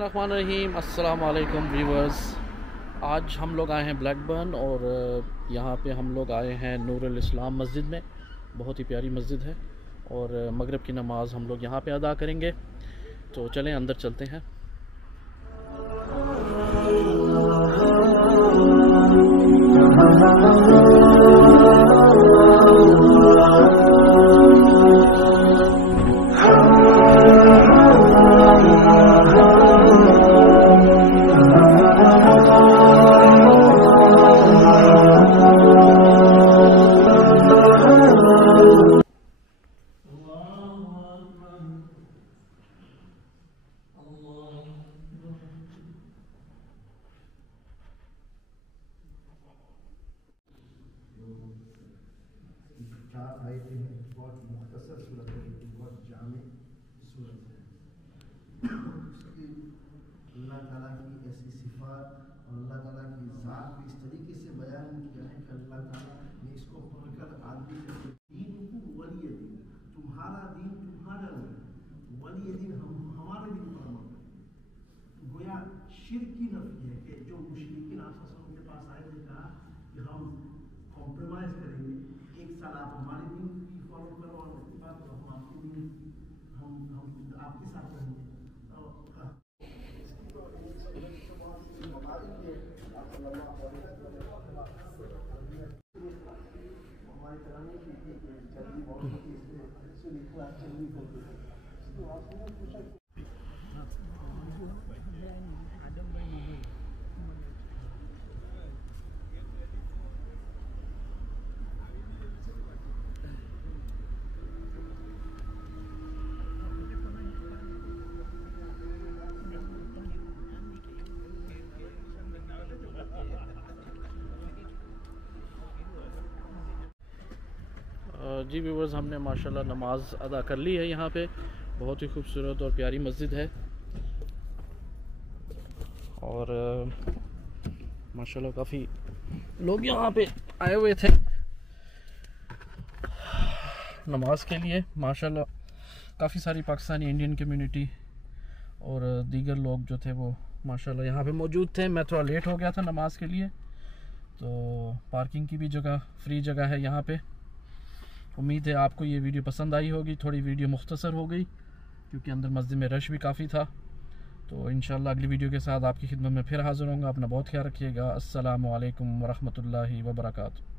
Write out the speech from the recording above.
बिस्मिल्लाहिर्रहमानिर्रहीम। अस्सलाम वालेकुम व्यूअर्स। आज हम लोग आए हैं ब्लैकबर्न और यहाँ पे हम लोग आए हैं नूरुल इस्लाम मस्जिद में। बहुत ही प्यारी मस्जिद है और मगरिब की नमाज़ हम लोग यहाँ पे अदा करेंगे। तो चलें अंदर चलते हैं। चार आयतें हैं, बहुत मुख्तसर सूरत है, बहुत जामे सूरत है। उसकी अल्लाह ताला की ऐसी सिफ़ात और अल्लाह ताला की ज़ात को इस तरीके से बयान किया है कि अल्लाह ताला ने इसको पढ़कर आदमी को दीन को वली दीन, तुम्हारा दीन तुम्हारा नहीं, वली दीन हमारे दीन पर अमल करें। गोया शिर्क की नफ़ी है कि जो मुशरिकीन आपस के पास आए थे, कहा कि हम कॉम्प्रोमाइज़ करेंगे, एक साल आप हमारे दिन की फॉलो करो और उसके बाद हम आपके दिन हम आपके साथ रहेंगे। हमारी कराने की जल्दी बहुत होती है, इसमें क्लास जल्दी होती है। तो आपने पूछा जी व्यूअर्स, हमने माशाल्लाह नमाज अदा कर ली है। यहाँ पे बहुत ही खूबसूरत और प्यारी मस्जिद है और माशाल्लाह काफ़ी लोग यहाँ पे आए हुए थे नमाज के लिए। माशाल्लाह काफ़ी सारी पाकिस्तानी इंडियन कम्युनिटी और दीगर लोग जो थे वो माशाल्लाह यहाँ पे मौजूद थे। मैं थोड़ा लेट हो गया था नमाज के लिए, तो पार्किंग की भी जगह फ्री जगह है यहाँ पे। उम्मीद है आपको ये वीडियो पसंद आई होगी। थोड़ी वीडियो मुख्तसर हो गई क्योंकि अंदर मस्जिद में रश भी काफ़ी था। तो इंशाल्लाह अगली वीडियो के साथ आपकी खिदमत में फिर हाज़िर होऊंगा। अपना बहुत ख्याल रखिएगा। अस्सलामु अलैकुम वरहमतुल्लाहि वबरकातुहू।